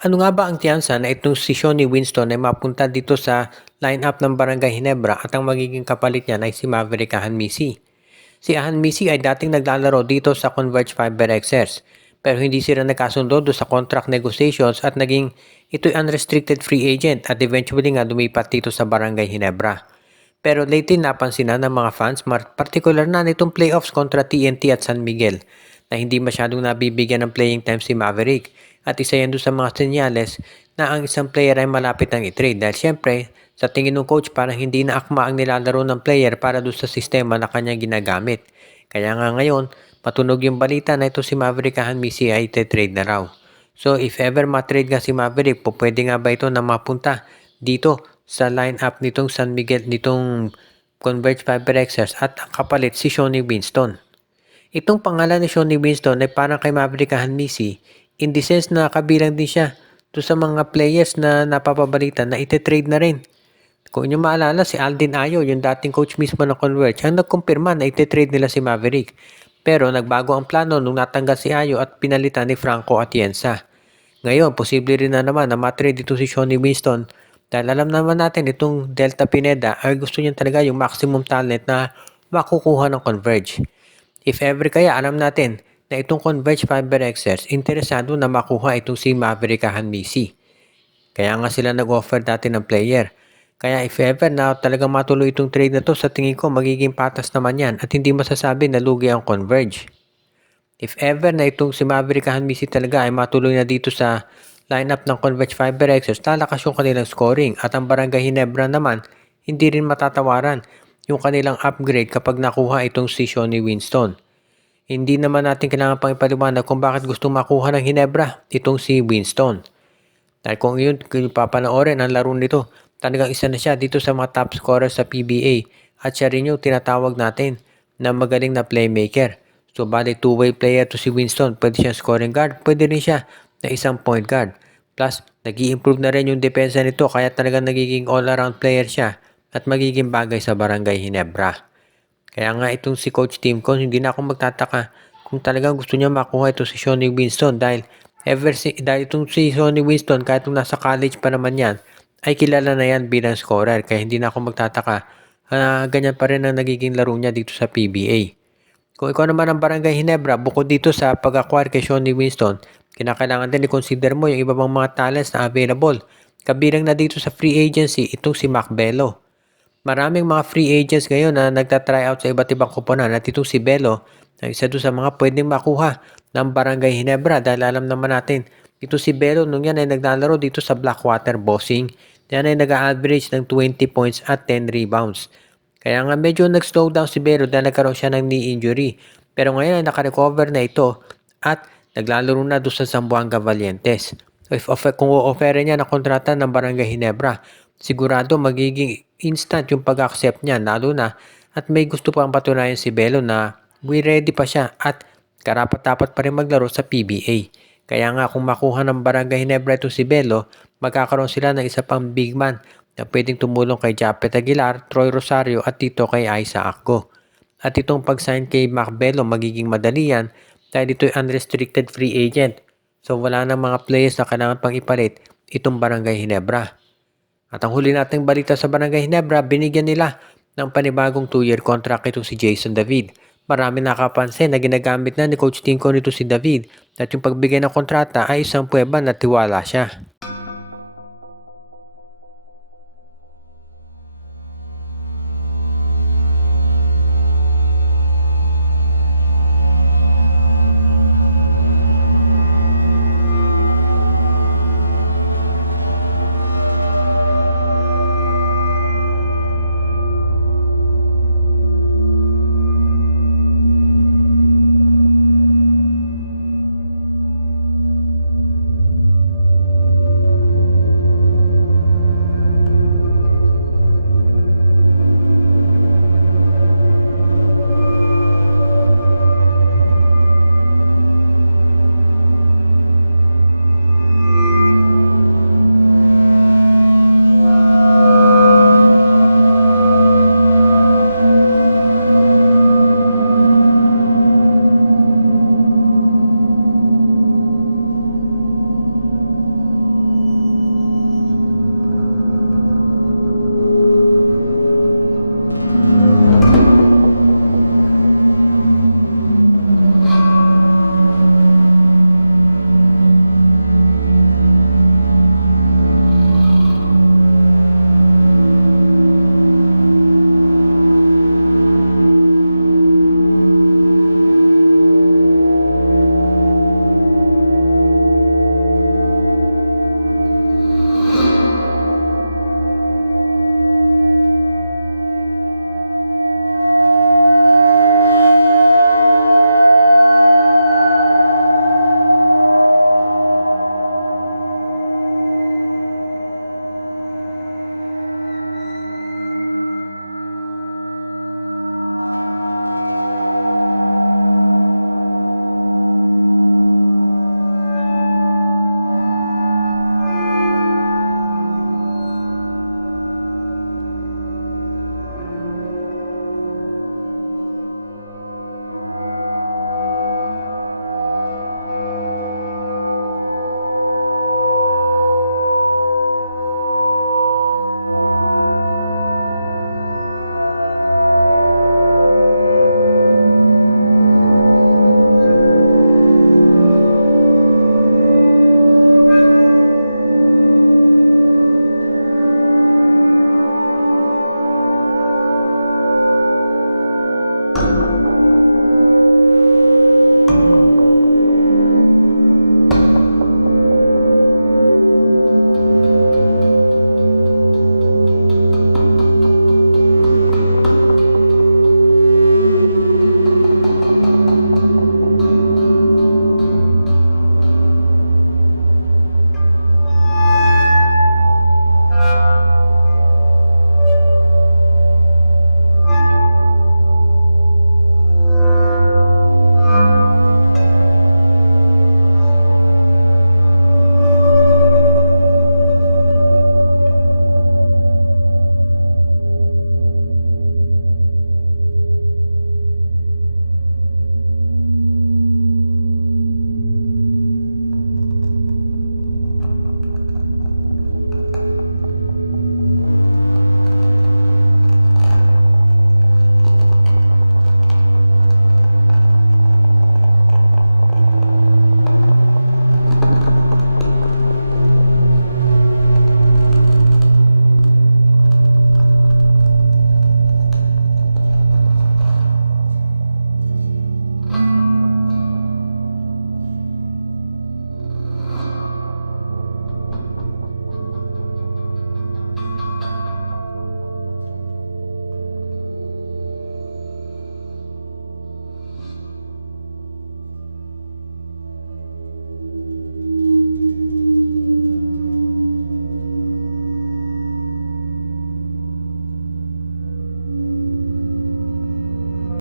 Ano nga ba ang tiyansa na itong si Shoni Winston ay mapunta dito sa line-up ng Barangay Ginebra at ang magiging kapalit niya ay si Maverick Ahanmisi? Si Ahanmisi ay dating naglalaro dito sa Converge FiberXers pero hindi sila nagkasundo do sa contract negotiations at naging ito'y unrestricted free agent at eventually nga lumipat dito sa Barangay Ginebra. Pero lately napansin na ng mga fans, particular na nitong playoffs kontra TNT at San Miguel, na hindi masyadong nabibigyan ng playing time si Maverick. At isa yan doon sa mga senyales na ang isang player ay malapit ng i-trade. Dahil syempre, sa tingin ng coach parang hindi na akma ang nilalaro ng player para doon sa sistema na kanyang ginagamit. Kaya nga ngayon, patunog yung balita na ito si Maverick Ahanmisi ay ite-trade na raw. So if ever matrade nga si Maverick, pwede nga ba ito na mapunta dito sa lineup nitong San Miguel, nitong Converge FiberXers at ang kapalit si Shoni Winston. Itong pangalan ni Shoni Winston ay parang kay Maverick Ahanmisi in the sense na kabilang din siya to sa mga players na napapabalita na ite-trade na rin. Kung inyo maalala, si Aldin Ayo, yung dating coach mismo ng Converge, ang nagkumpirma na ite-trade nila si Maverick. Pero nagbago ang plano nung natanggal si Ayo at pinalitan ni Franco Atienza. Ngayon, posible rin na naman na matrade dito si Shoni Winston dahil alam naman natin itong Delta Pineda ay gusto niya talaga yung maximum talent na makukuha ng Converge. If ever kaya alam natin na itong Converge FiberXers interesado na makuha itong si Maverick Ahanmisi. Kaya nga sila nag-offer dati ng player. Kaya if ever na talagang matuloy itong trade na to, sa tingin ko magiging patas naman yan at hindi masasabi na lugi ang Converge. If ever na itong si Maverick Ahanmisi talaga ay matuloy na dito sa lineup ng Converge FiberXers, lalakas yung kanilang scoring at ang Barangay Ginebra naman hindi rin matatawaran yung kanilang upgrade kapag nakuha itong si Shoni Winston. Hindi naman natin kailangan pang ipaliwanag kung bakit gusto makuha ng Ginebra itong si Winston. Dahil kung yun, papanoorin ang laro nito, talagang isa na siya dito sa mga top scorer sa PBA at siya rin yung tinatawag natin na magaling na playmaker. So bali two-way player to si Winston, pwede siyang scoring guard, pwede rin siya na isang point guard. Plus, nag-i-improve na rin yung depensa nito kaya talagang nagiging all-around player siya at magiging bagay sa Barangay Ginebra. Kaya nga itong si Coach Timcon, hindi na ako magtataka kung talagang gusto niya makuha ito si Shoni Winston dahil dahil itong si Shoni Winston kahit nung nasa college pa naman yan ay kilala na yan bilang scorer kaya hindi na ako magtataka ganyan pa rin ang nagiging laro niya dito sa PBA. Kung ikaw naman ang Barangay Ginebra, bukod dito sa pag-acquire kay Shoni Winston, kinakailangan din i-consider mo yung iba pang mga talents na available. Kabilang na dito sa free agency itong si Mac Bello. Maraming mga free agents ngayon na nagta-try out sa iba't ibang kuponan at itong si Bello ay isa doon sa mga pwedeng makuha ng Barangay Ginebra dahil alam naman natin ito si Bello nung yan ay naglalaro dito sa Blackwater Bossing. Yan ay nag-average ng 20 points at 10 rebounds. Kaya nga medyo nag-slow down si Bello dahil nagkaroon siya ng knee injury. Pero ngayon ay nakarecover na ito at naglalaro na doon sa Zamboanga Valientes. Kung o-offer niya na kontrata ng Barangay Ginebra, sigurado magiging instant yung pag-accept niya lalo na at may gusto pang patunayan si Bello na ready pa siya at karapat-dapat pa rin maglaro sa PBA. Kaya nga kung makuha ng Barangay Ginebra ito si Bello, magkakaroon sila ng isa pang big man na pwedeng tumulong kay Japet Aguilar, Troy Rosario at dito kay Aiza Akgo. At itong pag-sign kay Mac Bello magiging madali yan dahil ito'y unrestricted free agent. So wala nang mga players na kailangan pang ipalit itong Barangay Ginebra. At ang huli nating balita sa Barangay Ginebra, binigyan nila ng panibagong 2-year contract itong si Jason David. Marami nakapansin na ginagamit na ni Coach Tinko nito si David at yung pagbigay ng kontrata ay isang pweba na tiwala siya.